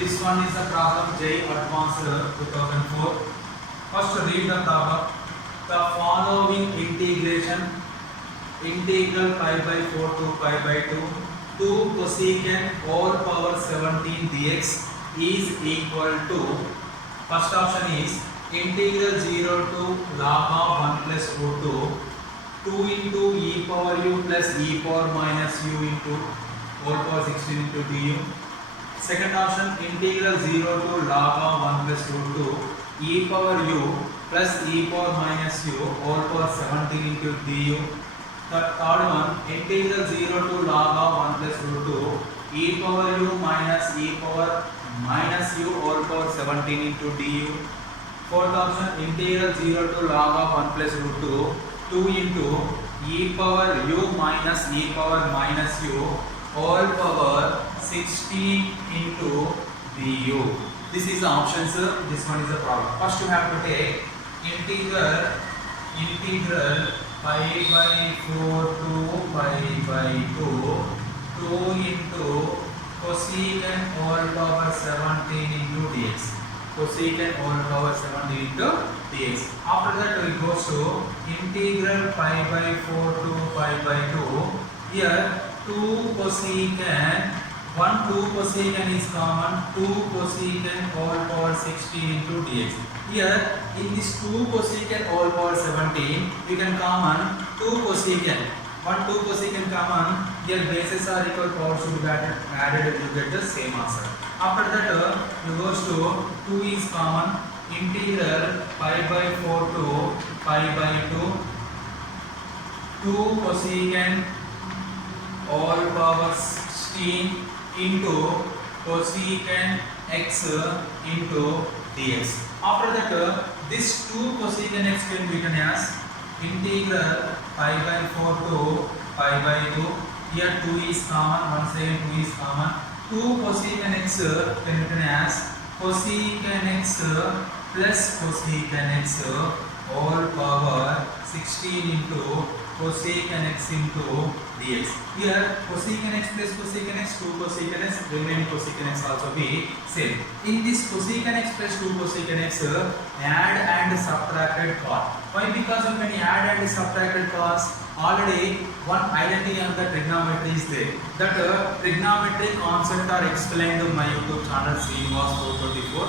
This one is the problem J Advanced 2004. First read the problem. The following integration integral pi by 4 to pi by 2 2 cosecant all power 17 dx is equal to, first option is integral 0 to log of 1 plus root 2 into e power u plus e power minus u into whole power 16 into du. Second option integral 0 to log of 1 plus root 2 e power u plus e power minus u whole power 17 into du. The third one integral 0 to log of 1 plus root 2 e power u minus e power minus u whole power 17 into du. Fourth option integral 0 to log of 1 plus root 2 into e power u minus e power minus u whole power 16 into du. This is the options. This one is the problem. First you have to take integral pi by 4 to pi by 2 into cosecant whole power 17 into dx. Cosecant whole power 17 into dx. After that we go to integral pi by 4 to pi by 2. Here 2 cosecant 2 cosecant is common, 2 cosecant whole power 16 into dx. Here in this 2 cosecant whole power 17 we can common 2 cosecant. 2 cosecant common, here bases are equal, power should be added, you get the same answer. After that you goes to 2 is common, integral pi by 4 to pi by 2 2 cosecant all power 16 into cosecant x into dx. After that this 2 cosecant x can be written as integral pi by 4 to pi by 2. Here 2 is common, once again 2 is common. 2 cosecant x can be written as cosecant x plus cosecant x all power 16 into cosecant x into dx. Here cosecant x plus cosecant x, 2 cosecant x, remaining cosecant x also be same. In this cosecant x plus 2 cosecant x, add and subtracted cos. Why? Because you can add and subtracted cos. Already one identity of the trigonometry is there. That trigonometry concept are explained in my YouTube channel Srinivas 424.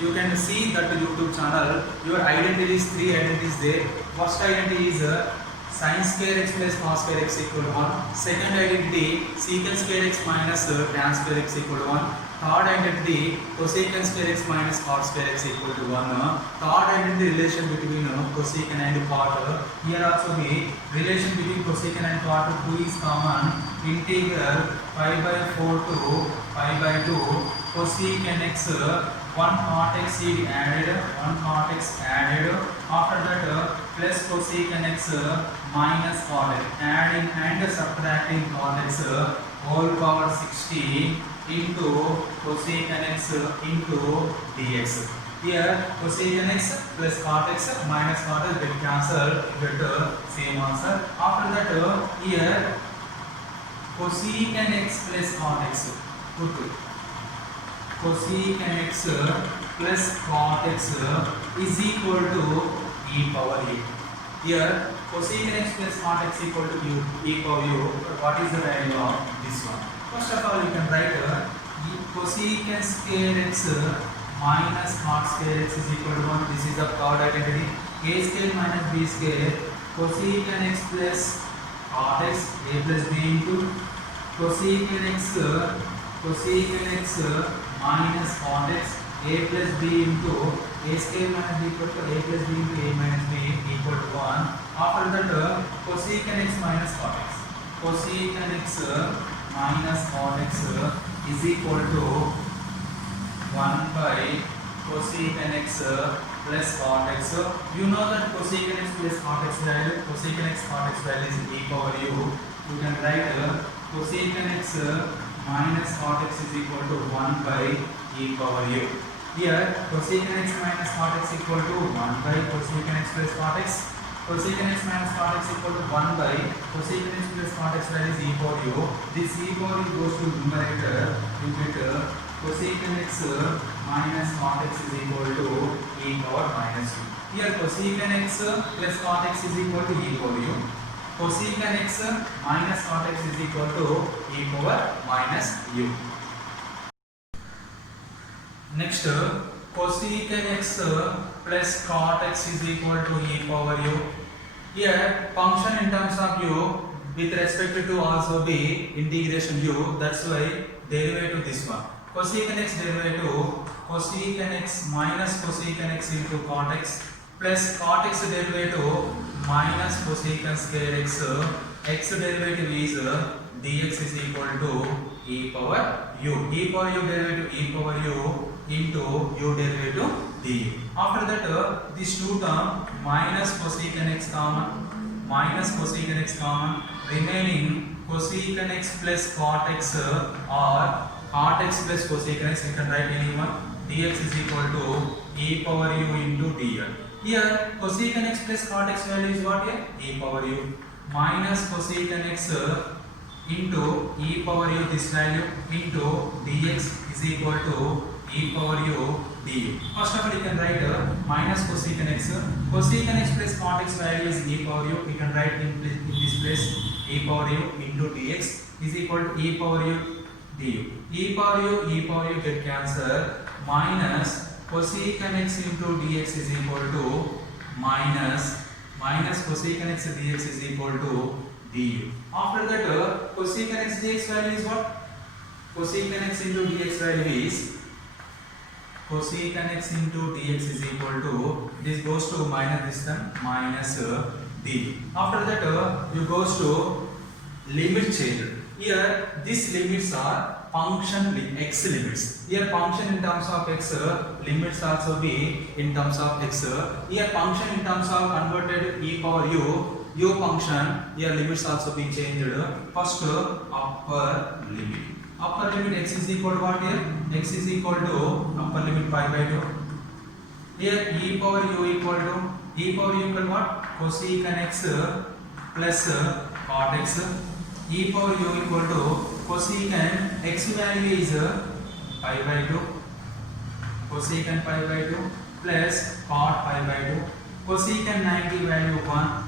You can see that YouTube channel. Your identity is 3 identities there. First identity is sin square x plus cos square x equal to 1. Second identity secant square x minus tan square x equal to 1. Third identity cosecant square x minus cot square x equal to 1. Third identity relation between cosecant and cot. Here also the relation between cosecant and cot 2 is common. Integral pi by 4 to pi by 2 cosecant x 1 cot x is added, 1 cot x added. After that plus cosecant x minus cot x, adding and subtracting cot x whole power 16 into cosecant x into dx. Here cosecant x plus cot x minus cot x get cancelled, get the same answer. After that here cosecant x plus cot x, cosecant x plus cot x is equal to e power u. Here cosecant x plus cot x equal to e power u. What is the value of this one? First of all you can write cosecant square x minus cot square x is equal to 1. This is the third identity. A square minus b square cosecant x plus cot x a plus b into cosecant x minus cot x a plus b into a square minus b equal to a plus b into a minus b equal to 1. After that cosecant x minus cot x, cosecant x minus cot x is equal to 1 by cosecant x plus cot x. You know that cosecant x plus cot x value, cosecant x cot x value is e power u. You can write cosecant x minus cot x is equal to 1 by e power u. Here cosecant x minus cot x equal to 1 by cosecant x plus cot x. Cosecant x minus cot x equal to 1 by cosecant x plus cot x value is e power u. This e power u goes to numerator. You get cosecant x minus cot x is equal to e power minus u. Here cosecant x plus cot x is equal to e power u. Cosecant x minus cot x is equal to e power minus u. Next, cosecant x plus cot x is equal to e power u. Here function in terms of u with respect to also be integration u. That's why derivative this one. Cosecant x derivative cosecant x minus cosecant x into cot x plus cot x derivative minus cosecant square x. X derivative is dx is equal to e power u. E power u derivative e power u into u derivative du. After that this two term minus cosecant x common, minus cosecant x common, remaining cosecant x plus cot x or cot x plus cosecant x, you can write anyone. Dx is equal to e power u into dl. Here cosecant x plus cot x value is what here? E power u minus cosecant x into e power u this value into dx is equal to e power u du. First of all you can write minus cosecant x. Cosecant x plus cot x value is e power u. You can write in this place e power u into dx is equal to e power u du. E power u get cancelled. Minus cosecant x into dx is equal to minus cosecant x dx is equal to du. After that cosecant x dx value is what? Cosecant x into dx value is cosecant x into dx is equal to, this goes to minus this term minus d. After that you goes to limit change. Here these limits are function x limits. Here function in terms of x limits also be in terms of x. Here function in terms of converted e power u function. Here limits also be changed. First upper limit. Upper limit x is equal to what here? X is equal to upper limit pi by 2. Here e power u equal to what? Cosecant x plus cot x. E power u equal to cosecant x value is pi by 2. Cosecant pi by 2 plus cot pi by 2. Cosecant 90 value 1.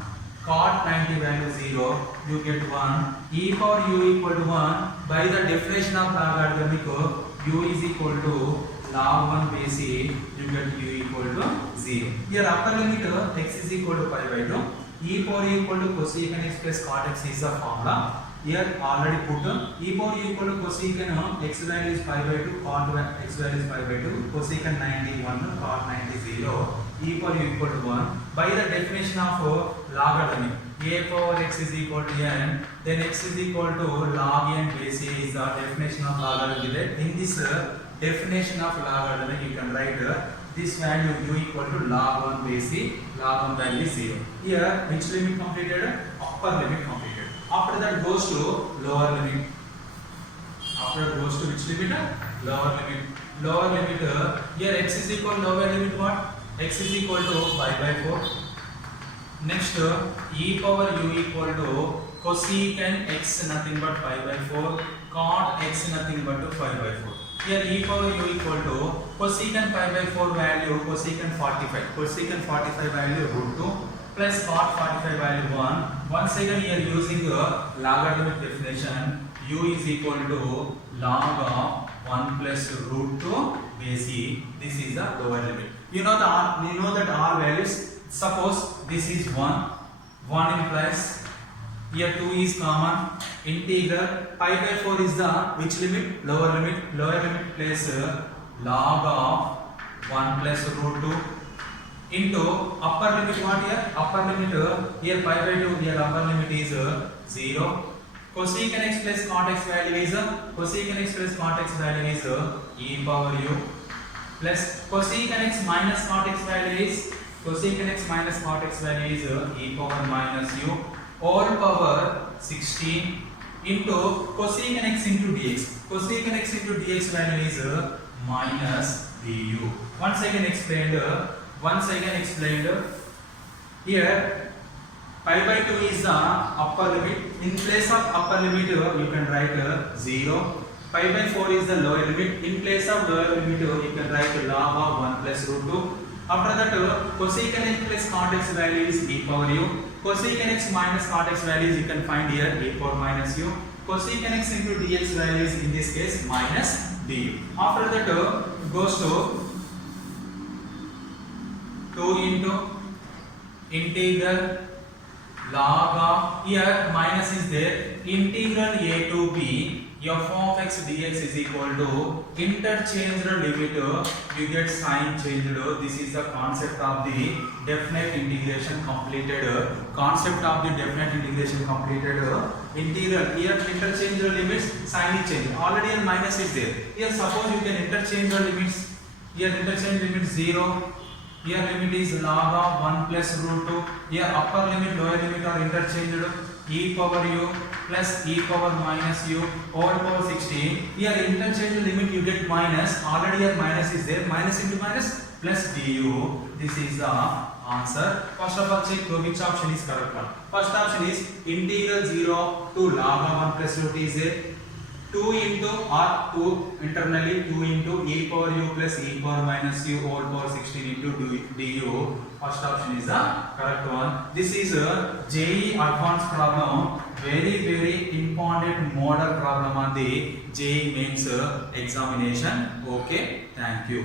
Cot 90 value 0, you get 1. E power u equal to 1. By the definition of logarithmic, u is equal to log 1 base a, you get u equal to 0. Here upper limit x is equal to pi by 2. E power u equal to cosecant x plus cot x is the formula. Here already put e power u equal to cosecant x value is pi by 2, cot x value is pi by 2, cosecant 90 1, cot 90 0. E power u equal to 1. By the definition of logarithmic, a power x is equal to n, then x is equal to log n base a is the definition of logarithmic. In this definition of logarithmic, you can write this value u equal to log 1 base a, log 1 value is 0. Here which limit completed? Upper limit completed. After that goes to lower limit. After that goes to which limit? Lower limit. Lower limit here x is equal to lower limit what? X is equal to pi by 4. Next e power u equal to cosecant x nothing but pi by 4, cot x nothing but 5 by 4. Here e power u equal to cosecant pi by 4 value cosecant 45. Cosecant 45 value root 2 plus cot 45 value 1. Once again here using logarithmic definition, u is equal to log of 1 plus root 2 base e. This is the lower limit. You know that r values. Suppose this is 1 implies here 2 is common. Integral pi by 4 is the which limit? Lower limit. Lower limit place log of 1 plus root 2 into upper limit what here? Upper limit here pi by 2, here upper limit is 0. Cosecant x plus cot x value is cosecant x plus cot x value is e power u plus cosecant x minus cot x value is cosecant x minus cot x value is e power minus u all power 16 into cosecant x into dx. Cosecant x into dx value is minus du. Once again explained here pi by 2 is the upper limit. In place of upper limit you can write 0. Pi by 4 is the lower limit. In place of lower limit, you can write log of 1 plus root 2. After that, cosecant x plus cot x value is e power u. Cosecant x minus cot x values you can find here e power minus u. Cosecant x into dx values in this case minus du. After that, goes to 2 into integral log of, here minus is there, integral a to b f of x dx is equal to interchange the limit, you get sign changed. This is the concept of the definite integration completed. Concept of the definite integration completed. Integral, here interchange the limits, sign is changed. Already a minus is there. Here suppose you can interchange the limits. Here interchange limit 0. Here limit is log of 1 plus root 2. Here upper limit, lower limit are interchanged. E power u plus e power minus u all power 16. Here interchange limit you get minus. Already here minus is there. Minus into minus plus du. This is the answer. First of all check which option is correct one. First option is integral 0 to log of 1 plus root is there. 2 into or 2 internally 2 into e power u plus e power minus u all power 16 into du. First option is the correct one. This is a JEE advanced problem, very important model problem on the JEE mains examination. Okay, thank you.